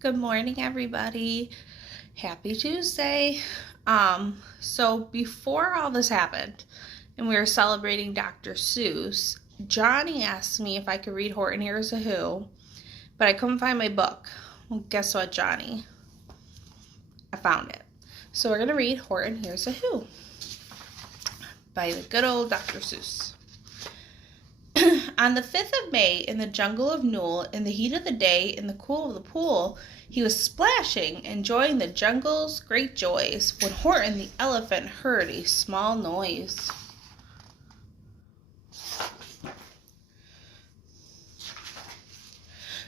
Good morning, everybody. Happy Tuesday. So before all this happened and we were celebrating Dr. Seuss, Johnny asked me if I could read Horton Hears a Who, but I couldn't find my book. Well, guess what, Johnny? I found it. So we're going to read Horton Hears a Who by the good old Dr. Seuss. On the 5th of May, in the jungle of Newell, in the heat of the day, in the cool of the pool, he was splashing, enjoying the jungle's great joys, when Horton the elephant heard a small noise.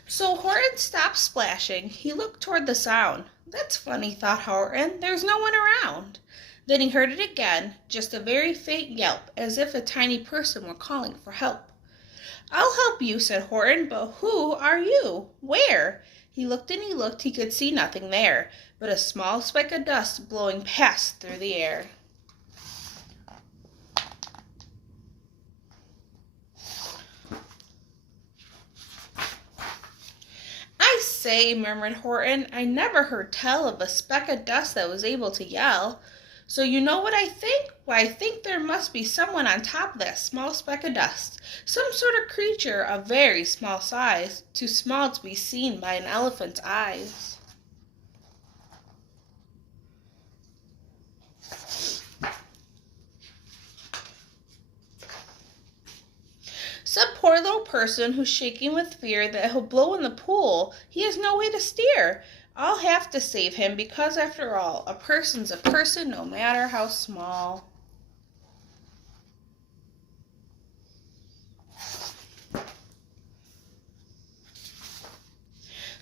So Horton stopped splashing. He looked toward the sound. That's funny, thought Horton. There's no one around. Then he heard it again, just a very faint yelp, as if a tiny person were calling for help. I'll help you, said Horton, but who are you? Where? He looked and he looked, he could see nothing there, but a small speck of dust blowing past through the air. I say, murmured Horton, I never heard tell of a speck of dust that was able to yell. So you know what I think? Why, I think there must be someone on top of that small speck of dust. Some sort of creature of very small size, too small to be seen by an elephant's eyes. Some poor little person who's shaking with fear that he'll blow in the pool. He has no way to steer. I'll have to save him because, after all, a person's a person no matter how small.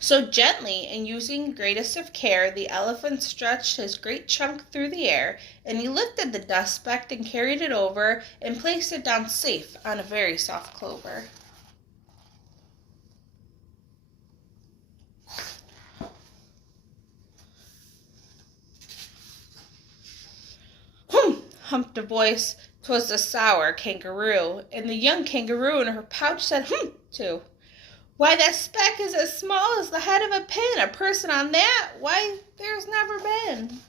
So gently, and using greatest of care, the elephant stretched his great trunk through the air, and he lifted the dust speck and carried it over and placed it down safe on a very soft clover. Humped a voice. 'Twas the sour kangaroo, and the young kangaroo in her pouch said too. Why, that speck is as small as the head of a pin. A person on that, why, there's never been.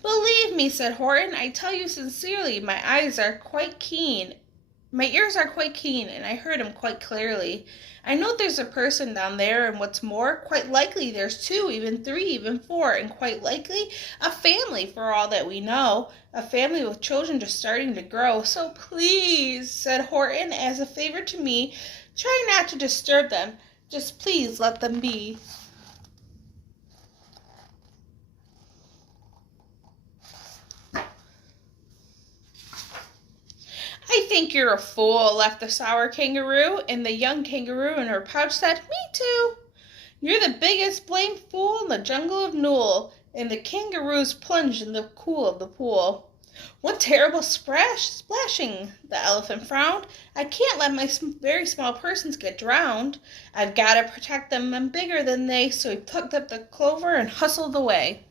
Believe me, said Horton, I tell you sincerely, my ears are quite keen, and I heard him quite clearly. I know there's a person down there, and what's more, quite likely there's 2, even 3, even 4, and quite likely a family for all that we know, a family with children just starting to grow. So please, said Horton, as a favor to me, try not to disturb them. Just please let them be. I think you're a fool, laughed the sour kangaroo, and the young kangaroo in her pouch said, Me too. You're the biggest blamed fool in the jungle of Newell, and the kangaroos plunged in the cool of the pool. What terrible splashing, the elephant frowned. I can't let my very small persons get drowned. I've got to protect them, I'm bigger than they, so he plucked up the clover and hustled away.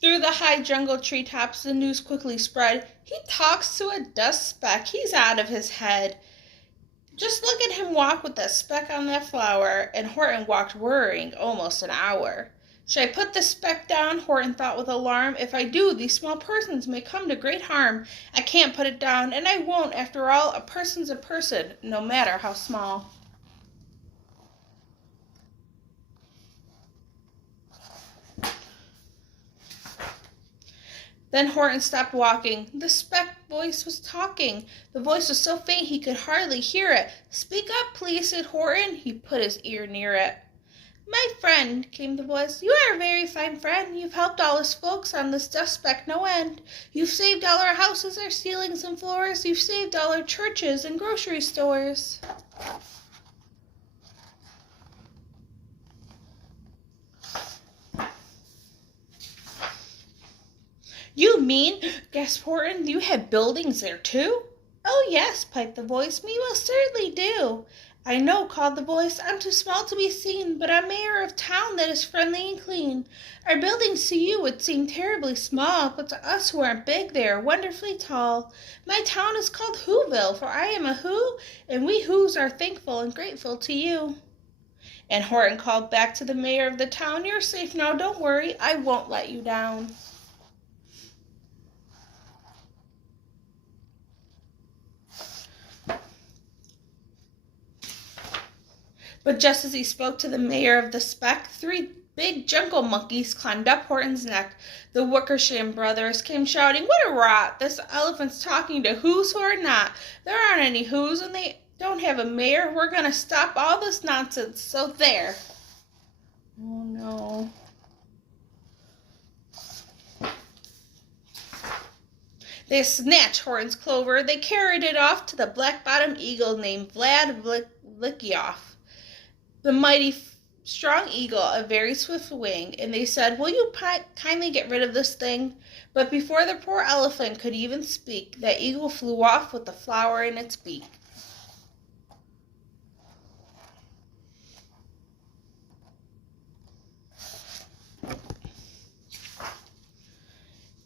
Through the high jungle treetops, the news quickly spread. He talks to a dust speck. He's out of his head. Just look at him walk with that speck on that flower. And Horton walked worrying almost an hour. Should I put the speck down? Horton thought with alarm. If I do, these small persons may come to great harm. I can't put it down, and I won't. After all, a person's a person, no matter how small. Then Horton stopped walking. The speck voice was talking. The voice was so faint he could hardly hear it. Speak up, please, said Horton. He put his ear near it. My friend, came the voice, you are a very fine friend. You've helped all us folks on this dust speck no end. You've saved all our houses, our ceilings and floors. You've saved all our churches and grocery stores. You mean, gasped Horton, you have buildings there too? Oh yes, piped the voice, we most certainly do. I know, called the voice. I'm too small to be seen, but I'm mayor of town that is friendly and clean. Our buildings to you would seem terribly small, but to us who aren't big they are wonderfully tall. My town is called Whoville, for I am a Who, and we Whos are thankful and grateful to you. And Horton called back to the mayor of the town, You're safe now, don't worry, I won't let you down. But just as he spoke to the mayor of the speck, 3 big jungle monkeys climbed up Horton's neck. The Wickersham brothers came shouting, What a rot! This elephant's talking to Whos who are not. There aren't any Whos, and they don't have a mayor. We're going to stop all this nonsense, so there. Oh, no. They snatched Horton's clover. They carried it off to the black-bottomed eagle named Vlad Likioff. The mighty, strong eagle, a very swift wing, and they said, Will you kindly get rid of this thing? But before the poor elephant could even speak, that eagle flew off with the flower in its beak.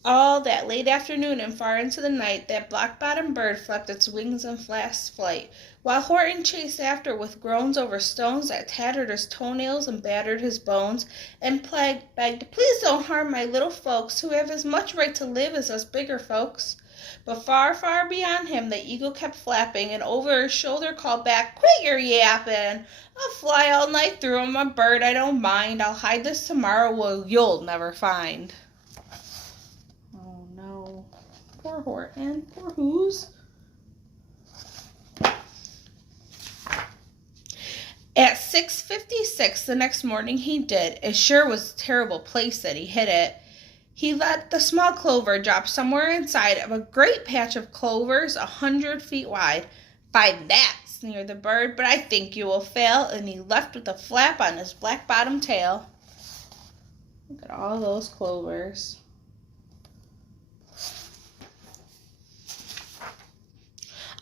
All that late afternoon and far into the night, that black-bottomed bird flapped its wings in fast flight, while Horton chased after with groans over stones that tattered his toenails and battered his bones, and begged, Please don't harm my little folks, who have as much right to live as us bigger folks. But far, far beyond him, the eagle kept flapping, and over his shoulder called back, Quit your yapping! I'll fly all night through, I'm a bird, I don't mind. I'll hide this tomorrow where you'll never find. Poor Horton, poor Whos. At 6:56 the next morning he did. It sure was a terrible place that he hid it. He let the small clover drop somewhere inside of a great patch of clovers 100 feet wide. By that, sneered the bird, but I think you will fail, and he left with a flap on his black-bottomed tail. Look at all those clovers.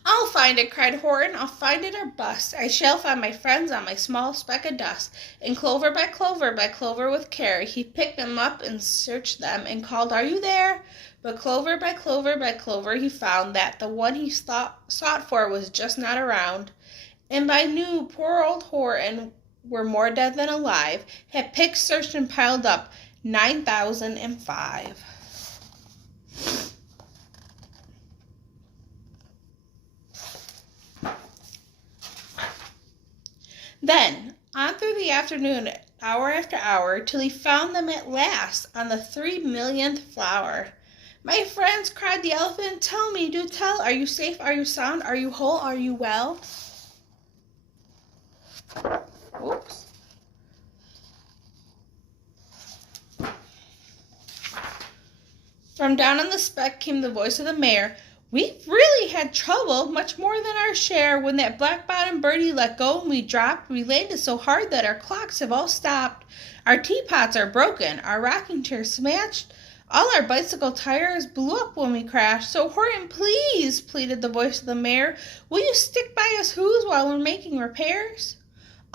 I'll find it, cried Horton. I'll find it or bust. I shall find my friends on my small speck of dust. And clover by clover with care, he picked them up and searched them and called, Are you there? But clover by clover, he found that the one he sought for was just not around. And by noon, poor old Horton were more dead than alive, had picked, searched, and piled up 9,005. Then, on through the afternoon, hour after hour, till he found them at last on the 3,000,000th flower. My friends, cried the elephant, tell me, do tell, are you safe, are you sound, are you whole, are you well? Oops. From down on the speck came the voice of the mayor. We've really had trouble, much more than our share. When that black-bottomed birdie let go and we dropped, we landed so hard that our clocks have all stopped. Our teapots are broken, our rocking chair smashed, all our bicycle tires blew up when we crashed. So Horton, please, pleaded the voice of the mayor, will you stick by us Whos while we're making repairs?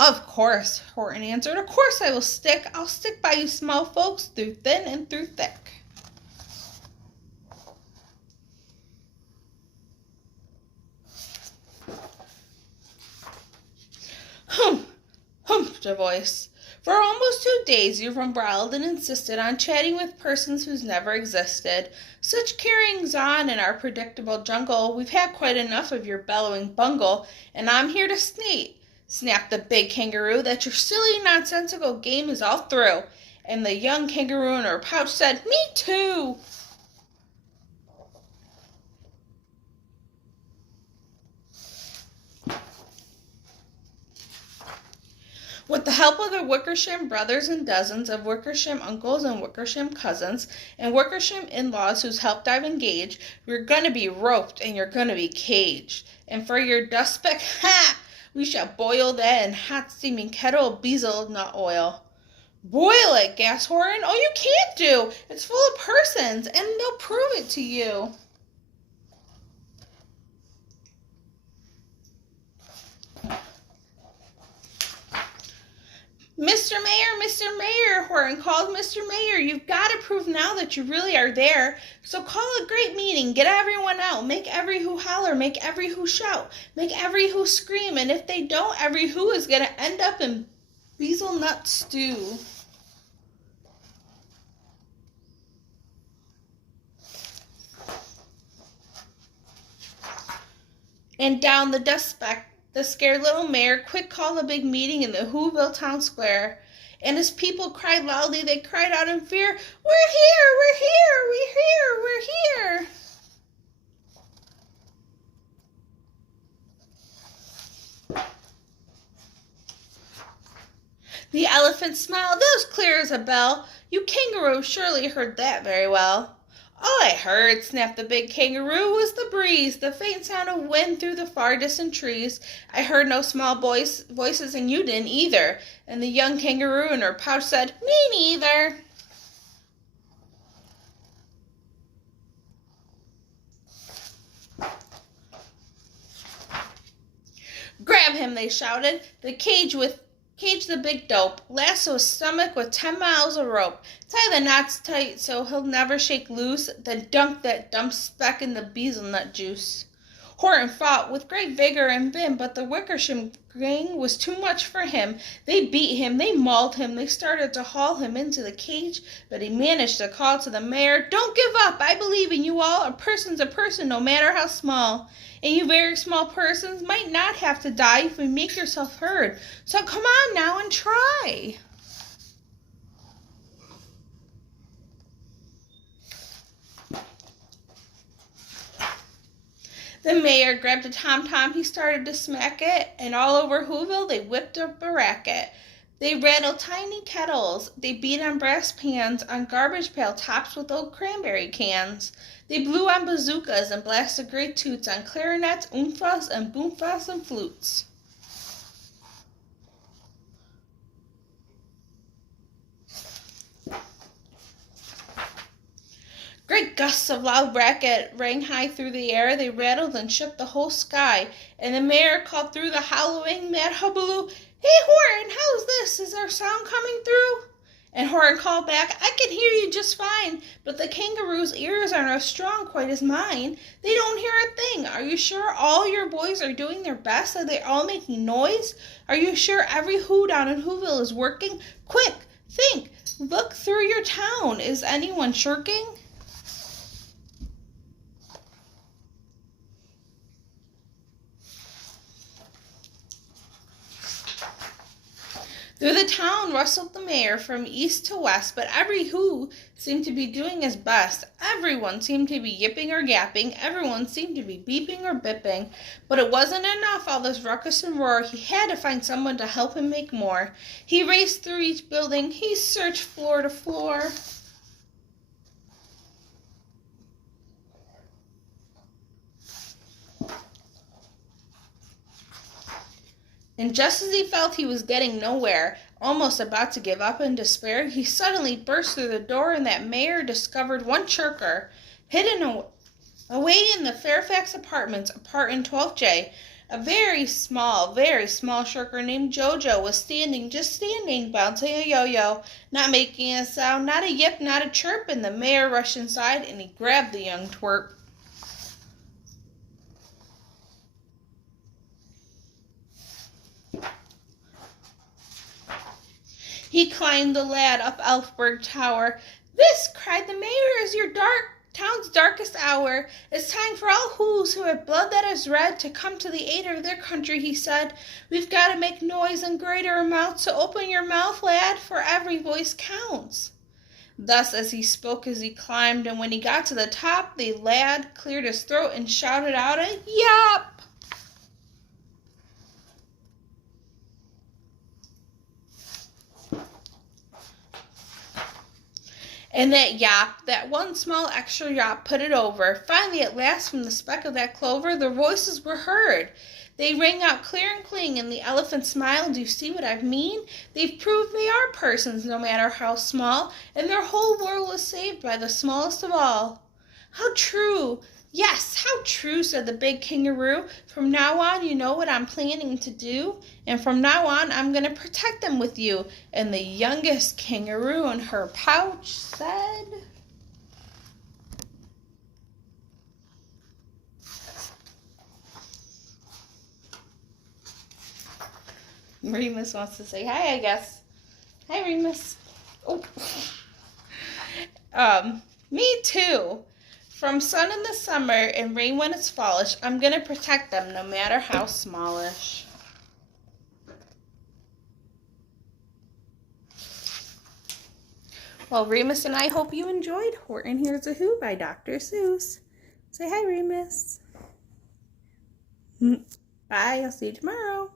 Of course, Horton answered, of course I will stick. I'll stick by you small folks through thin and through thick. Humphed a voice. For almost 2 days you've umbrelled and insisted on chatting with persons who's never existed. Such carryings on in our predictable jungle, we've had quite enough of your bellowing bungle, and I'm here to state, snapped the big kangaroo, that your silly nonsensical game is all through. And the young kangaroo in her pouch said, Me too! With the help of the Wickersham brothers and dozens of Wickersham uncles and Wickersham cousins and Wickersham in-laws whose help I've engaged, you're going to be roped and you're going to be caged. And for your dust speck, we shall boil that in hot steaming kettle of bezel nut oil. Boil it, gasped Horton. Oh, you can't do. It's full of persons, and they'll prove it to you. Mr. Mayor, Horton called. Mr. Mayor, you've got to prove now that you really are there. So call a great meeting, get everyone out, make every who holler, make every who shout, make every who scream, and if they don't, every who is going to end up in hazelnut stew. And down the dust speck, the scared little mayor quick called a big meeting in the Whoville town square. And as people cried loudly, they cried out in fear, "We're here! We're here! We're here! We're here!" The elephant smiled. That was clear as a bell. You kangaroo surely heard that very well. All I heard, snapped the big kangaroo, was the breeze, the faint sound of wind through the far distant trees. I heard no small voices, and you didn't either. And the young kangaroo in her pouch said, "Me neither." "Grab him," they shouted. Cage the big dope. Lasso his stomach with 10 miles of rope. Tie the knots tight so he'll never shake loose. Then dunk that dump speck in the hazelnut juice. Horton fought with great vigor and vim, but the Wickersham gang was too much for him. They beat him, they mauled him, they started to haul him into the cage, but he managed to call to the mayor, "Don't give up, I believe in you all. A person's a person, no matter how small. And you very small persons might not have to die if you make yourself heard. So come on now and try." The mayor grabbed a tom-tom, he started to smack it, and all over Whoville they whipped up a racket. They rattled tiny kettles, they beat on brass pans, on garbage pail tops with old cranberry cans. They blew on bazookas and blasted great toots on clarinets, oomphas, and boomphas and flutes. Great gusts of loud racket rang high through the air. They rattled and shook the whole sky. And the mayor called through the howling mad hubbub, "Hey, Horton, how's this? Is our sound coming through?" And Horton called back, "I can hear you just fine, but the kangaroo's ears aren't as strong quite as mine. They don't hear a thing. Are you sure all your boys are doing their best? Are they all making noise? Are you sure every who down in Whoville is working? Quick, think, look through your town. Is anyone shirking?" Through the town rustled the mayor from east to west, but every who seemed to be doing his best. Everyone seemed to be yipping or yapping, everyone seemed to be beeping or bipping. But it wasn't enough, all this ruckus and roar. He had to find someone to help him make more. He raced through each building, he searched floor to floor. And just as he felt he was getting nowhere, almost about to give up in despair, he suddenly burst through the door, and that mayor discovered one shirker, hidden away in the Fairfax apartments, apart in 12J. A very small shirker named Jojo was just standing, bouncing a yo-yo, not making a sound, not a yip, not a chirp, and the mayor rushed inside, and he grabbed the young twerp. He climbed the lad up Elfberg Tower. "This," cried the mayor, "is your town's darkest hour. It's time for all who have blood that is red to come to the aid of their country," he said. "We've got to make noise in greater amounts, so open your mouth, lad, for every voice counts." Thus as he spoke as he climbed, and when he got to the top, the lad cleared his throat and shouted out a yap. And that yap, that one small extra yap, put it over. Finally, at last, from the speck of that clover, their voices were heard. They rang out clear and clean, and the elephant smiled. "Do you see what I mean? They've proved they are persons, no matter how small, and their whole world was saved by the smallest of all." "How true! Yes, how true, said the big kangaroo. From now on, you know what I'm planning to do, and from now on, I'm going to protect them with you. And the youngest kangaroo in her pouch said, Remus wants to say hi, I guess. Hi, Remus. Oh. Me too. From sun in the summer and rain when it's fallish, I'm going to protect them no matter how smallish. Well, Remus and I hope you enjoyed Horton Hears a Who by Dr. Seuss. Say hi, Remus. Bye, I'll see you tomorrow.